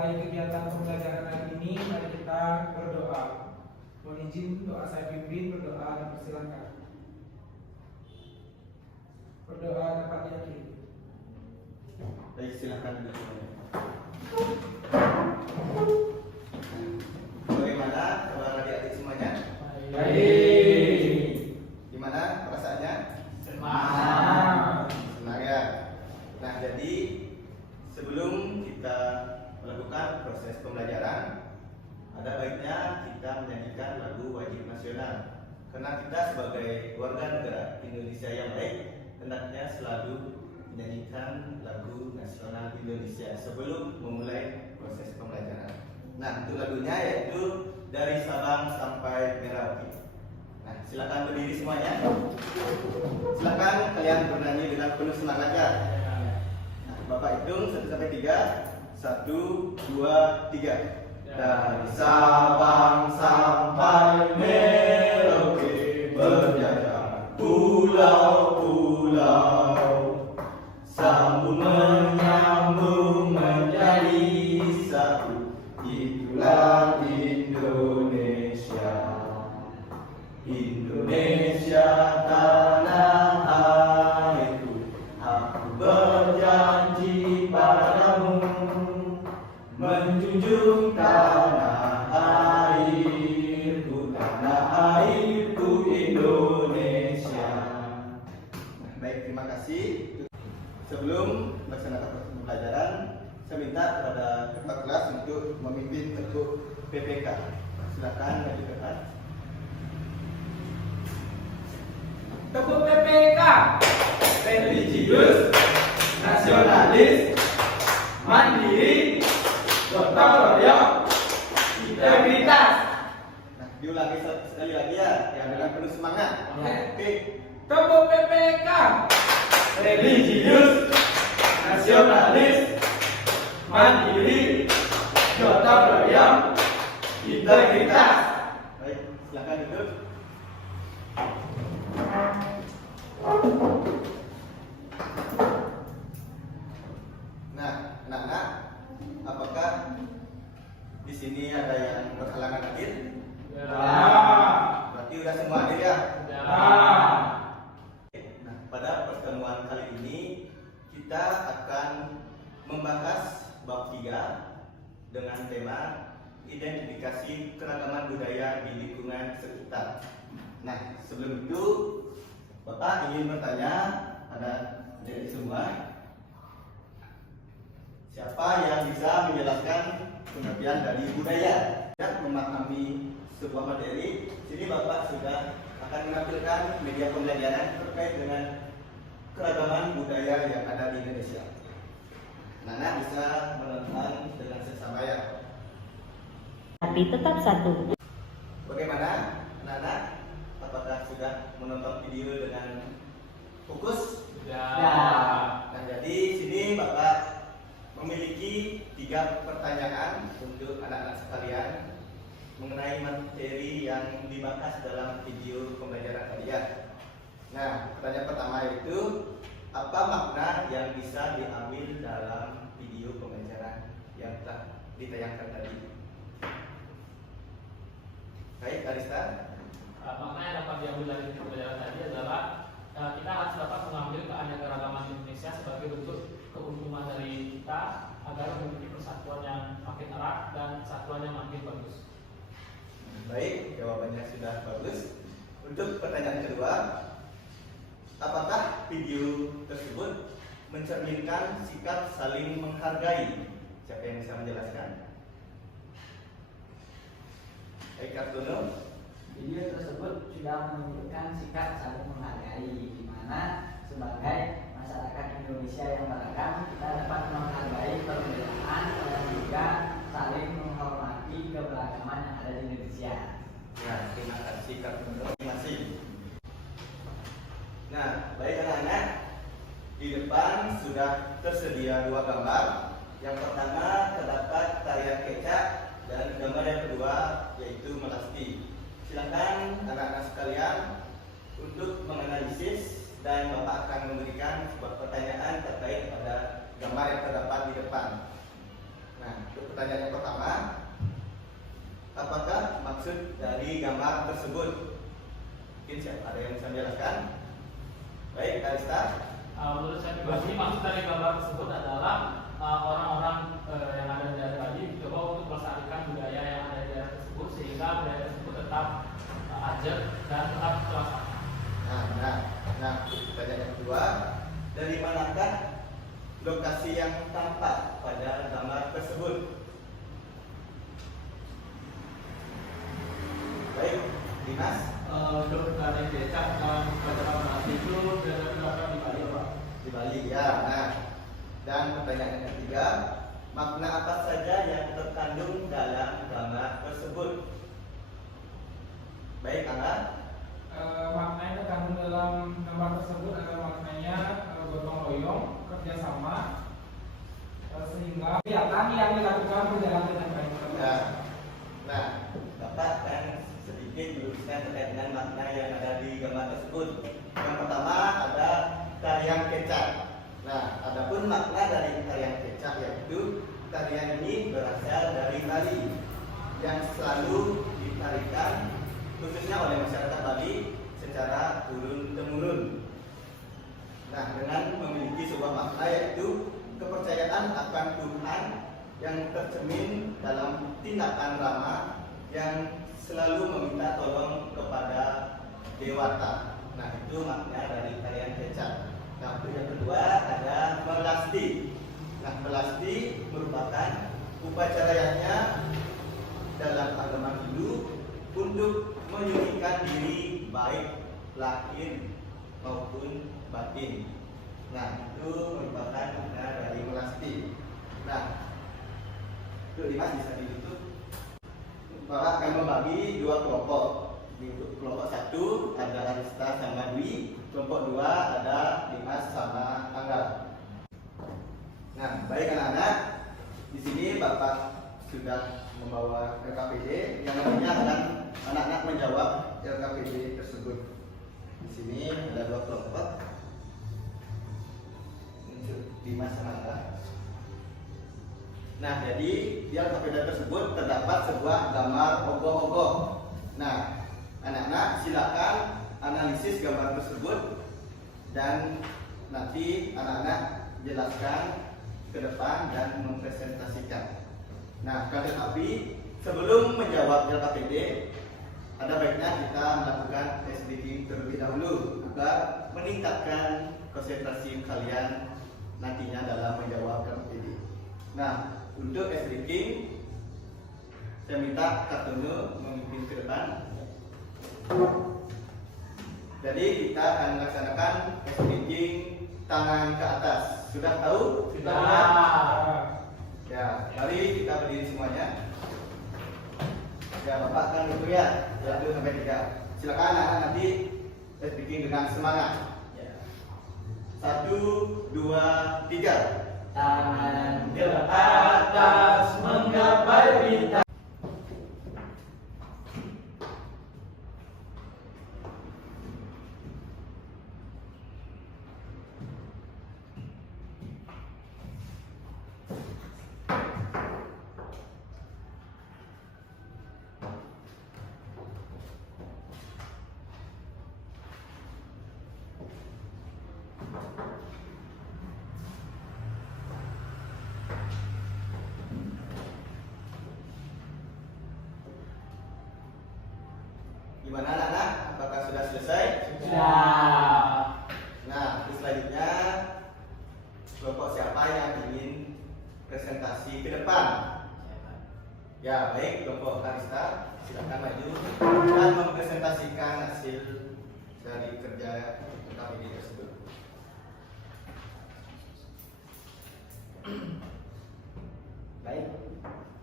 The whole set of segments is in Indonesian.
memulai kegiatan pembelajaran hari ini, mari kita berdoa. Mohon izin doa saya pimpin, berdoa dan persilakan. Berdoa dapat diakhiri. Baik, silakan duduk semuanya. Bagaimana kabar adik-adik semuanya? Baik. Gimana perasaannya? Semangat. Senang ya. Nah, jadi sebelum kita melakukan proses pembelajaran, ada baiknya kita menyanyikan lagu wajib nasional. Karena kita sebagai warga negara Indonesia yang baik, hendaknya selalu menyanyikan lagu nasional Indonesia sebelum memulai proses pembelajaran. Nah, untuk lagunya yaitu Dari Sabang Sampai Merauke. Nah, silakan berdiri semuanya. Silakan kalian bernyanyi dengan penuh semangat ya. Nah, Bapak hitung 1 sampai 3. 1, 2, 3. Dari Sabang sampai Merauke berjajar pulau-pulau, sambung menyambung menjadi satu. Itulah Indonesia, Indonesia tanah airku. Aku berjanji padamu menjunjung tanah airku Indonesia. Baik, terima kasih. Sebelum melaksanakan proses pembelajaran, saya minta kepada kepala kelas untuk memimpin untuk PPK. Silakan maju ke depan. Tepuk PPK. Religius, nasionalis, mandiri, gotong royong, integritas. Nah, diulangi sekali lagi ya, yang dengan penuh semangat. Oke. Tepuk PPK. Religius, nasionalis, mandiri, gotong royong, integritas. Baik, silakan duduk. Nah, anak-anak, apakah di sini ada yang berhalangan hadir? Ya. Berarti udah semua hadir ya? Ya. Nah, pada pertemuan kali ini kita akan membahas bab 3 dengan tema identifikasi keragaman budaya di lingkungan sekitar. Nah, sebelum itu Bapak ingin bertanya pada dari semua, siapa yang bisa menjelaskan pengertian dari budaya? Dan memahami sebuah materi, sini Bapak sudah akan menampilkan media pembelajaran terkait dengan keragaman budaya yang ada di Indonesia. Nana bisa menonton dengan seksama ya. Tapi tetap satu. Bagaimana, Nana? Apakah sudah menonton video dengan fokus? Ya. Nah, jadi sini Bapak memiliki 3 pertanyaan untuk anak-anak sekalian mengenai materi yang dibahas dalam video pembelajaran tadi ya. Nah, pertanyaan pertama itu, apa makna yang bisa diambil dalam video pembelajaran yang telah ditayangkan tadi? Baik, Arista. Makna yang dapat diambil dari pembelajaran tadi adalah kita harus dapat mengambil keanekaragaman Indonesia sebagai bentuk keuntungan dari kita agar memiliki persatuan yang makin erat dan kesatuan yang makin bagus. Baik, jawabannya sudah bagus. Untuk pertanyaan kedua, apakah video tersebut mencerminkan sikap saling menghargai? Siapa yang bisa menjelaskan? Baik, Kartono. Video tersebut sudah menunjukkan sikap saling menghargai, di mana sebagai masyarakat Indonesia yang beragam kita dapat menghargai perbedaan dan juga saling menghormati keberagaman yang ada di Indonesia. Nah, terima kasih Kartono. Terima kasih. Nah, baik anak-anak, di depan sudah tersedia 2 gambar. Yang pertama terdapat tarian kecak dan gambar yang kedua yaitu melasti. Silakan anak-anak sekalian untuk menganalisis dan Bapak akan memberikan sebuah pertanyaan terkait pada gambar yang terdapat di depan. Nah, untuk pertanyaan maksud dari gambar tersebut. Mungkin siapa ada yang bisa menjelaskan? Baik, Arista. Menurut saya pribadi, maksud dari gambar tersebut adalah orang-orang yang ada di daerah tadi mencoba untuk melestarikan budaya yang ada di daerah tersebut sehingga budaya tersebut tetap ajak dan tetap terlaksana. Nah, pertanyaan yang kedua, dari manakah lokasi yang tampak pada gambar tersebut? Baik, Dimas. Untuk dari becak dan pelajaran berarti itu dilakukan di Bali, Pak. Di Bali, ya. Nah, dan pertanyaan yang ketiga, makna apa saja yang terkandung dalam gambar tersebut? Baik, Angga. Makna yang terkandung dalam gambar tersebut adalah maknanya gotong royong, kerjasama, sehingga kegiatan yang dilakukan berjalan dengan baik. Nah, Bapak kan sedikit meluruskan terkait dengan makna yang ada di gambar tersebut. Yang pertama ada tarian kecak. Nah, adapun makna dari tarian kecak yaitu tarian ini berasal dari Bali yang selalu ditarikan khususnya oleh masyarakat Bali secara turun-temurun. Nah, dengan memiliki sebuah makna yaitu kepercayaan akan Tuhan yang tercermin dalam tindakan ramah yang selalu meminta tolong kepada dewata. Nah, itu makna dari tarian kecak. Nah, untuk yang kedua ada melasti. Nah, melasti merupakan upacaranya dalam agama Hindu untuk menyucikan diri baik lahir maupun batin. Nah, itu merupakan makna dari melasti. Nah, itu Dimas bisa ditutup. Bapak akan membagi dua kelompok. Di kelompok satu ada Arista sama Dwi, kelompok dua ada Dimas sama Angga. Nah, baik anak-anak, di sini Bapak sudah membawa LKPD yang nantinya akan anak-anak menjawab LKPD tersebut. Di sini ada dua kelompok. Dimas sama Angga. Nah, jadi di LKPD tersebut terdapat sebuah gambar ogoh-ogoh. Nah, anak-anak silakan analisis gambar tersebut dan nanti anak-anak jelaskan ke depan dan mempresentasikan. Nah, tetapi sebelum menjawab LKPD, ada baiknya kita melakukan tes speaking terlebih dahulu agar meningkatkan konsentrasi kalian nantinya dalam menjawab LKPD. Nah, untuk speaking, saya minta Kak Tono memimpin ke depan. Jadi kita akan melaksanakan speaking tangan ke atas. Sudah tahu? Sudah. Ya, mari kita berdiri semuanya. Ya, Bapak akan berteriak 1 sampai 3. Silakan anak-anak nanti speaking dengan semangat. Ya. 1, 2, 3. Tangan ke atas menggapai bintang. Gimana anak-anak? Apakah sudah selesai? Sudah. Nah, selanjutnya kelompok siapa yang ingin presentasi ke depan? Ya, baik, kelompok Arista, silakan maju dan mempresentasikan hasil dari kerja LKPD tersebut. Baik,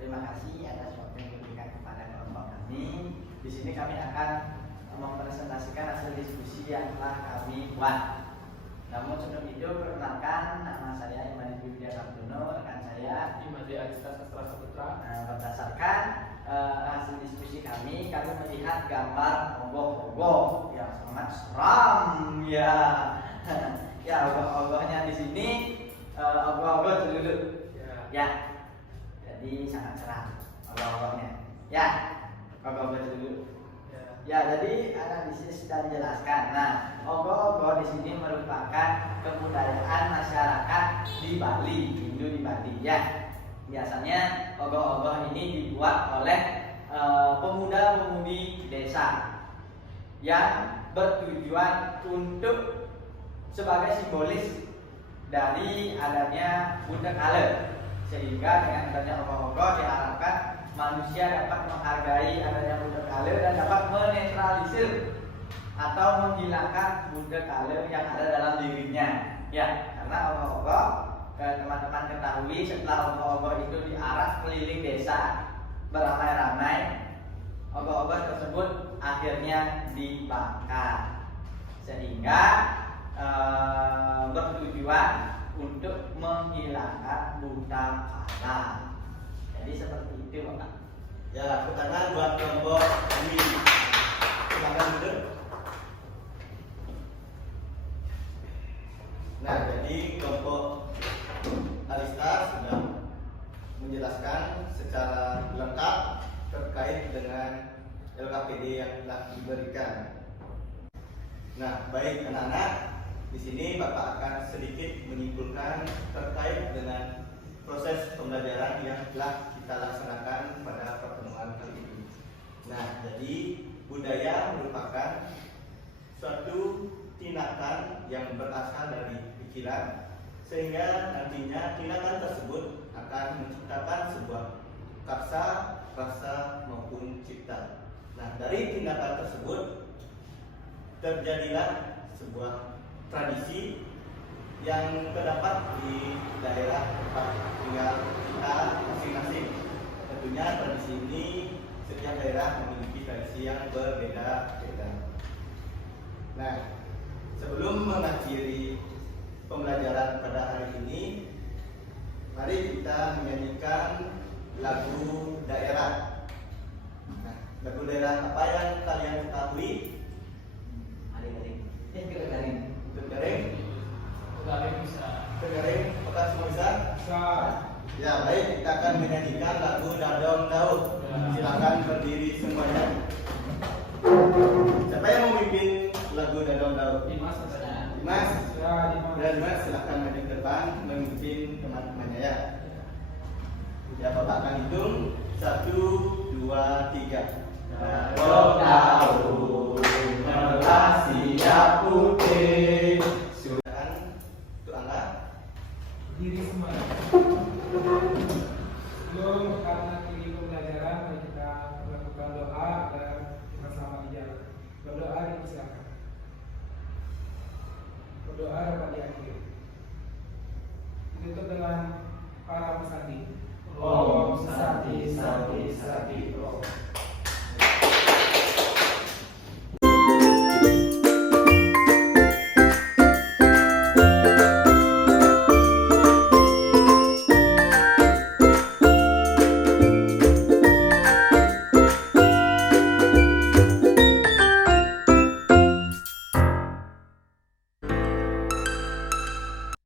terima kasih atas waktu yang diberikan kepada kelompok kami. Di sini kami akan mempresentasikan hasil diskusi yang telah kami buat. Namun sebelum itu perkenalkan, nama saya Iman Widya Kaptono, rekan saya Imadi Arista Sastra Saputra. Berdasarkan hasil diskusi kami melihat gambar ogoh-ogoh yang sangat seram ya. Ya, ogoh-ogohnya di sini ogoh-ogoh dulu. Ya. Jadi sangat seram ogoh-ogohnya. Ya. Ogoh dulu. Ya. Ya, jadi analisis dan jelaskan. Nah, ogoh-ogoh di sini merupakan kebudayaan masyarakat di Bali, Hindu di Bali ya. Biasanya ogoh-ogoh ini dibuat oleh pemuda-pemudi desa yang bertujuan untuk sebagai simbolis dari adanya Buddha Kala, sehingga dengan adanya ogoh-ogoh diharapkan manusia dapat menghargai adanya Buddha Kala dan dapat menetralisir atau menghilangkan Buddha Kala yang ada dalam dirinya. Ya, karena ogoh-ogoh teman-teman ketahui setelah ogoh-ogoh itu diarak keliling desa beramai-ramai, ogoh-ogoh tersebut akhirnya dibakar sehingga bertujuan untuk menghilangkan Buddha Kala. Jadi seperti itu, Bapak. Ya, tepuk tangan buat kelompok ini. Silakan duduk. Nah, jadi kelompok Arista sudah menjelaskan secara lengkap terkait dengan LKPD yang telah diberikan. Nah, baik anak-anak, di sini Bapak akan sedikit menyimpulkan terkait dengan proses pembelajaran yang telah kita laksanakan pada pertemuan kali ini. Nah, jadi budaya merupakan suatu tindakan yang berasal dari pikiran, sehingga nantinya tindakan tersebut akan menciptakan sebuah karsa, rasa maupun cipta. Nah, dari tindakan tersebut terjadilah sebuah tradisi yang terdapat di daerah tempat tinggal kita masing-masing. Tentunya tradisi ini setiap daerah memiliki tradisi yang berbeda-beda. Nah, sebelum mengakhiri pembelajaran pada hari ini, mari kita menyanyikan lagu daerah. Nah, lagu daerah apa yang kalian ketahui? Garing. Garing? Garing bisa. Garing? Apakah semua bisa? Bisa. Ya, baik, kita akan menyanyikan lagu Dadong Daud. Silakan berdiri semuanya. Siapa yang mau bikin lagu Dadong Daud? Dimas katanya. Dimas? Ya, Dimas. Dan Dimas silakan maju ke depan memimpin teman-temannya ya. Ya, Bapak akan hitung 1, 2, 3. Dadong Daud merah siap putih. Silakan untuk Angga. Diri semua. Sebelum kita mengakhiri pembelajaran, mari kita melakukan doa agar kita selamat di jalan. Berdoa dipersilakan. Berdoa dapat diakhiri. Ditutup dengan para pesati. Om Sati Sati Sati Om.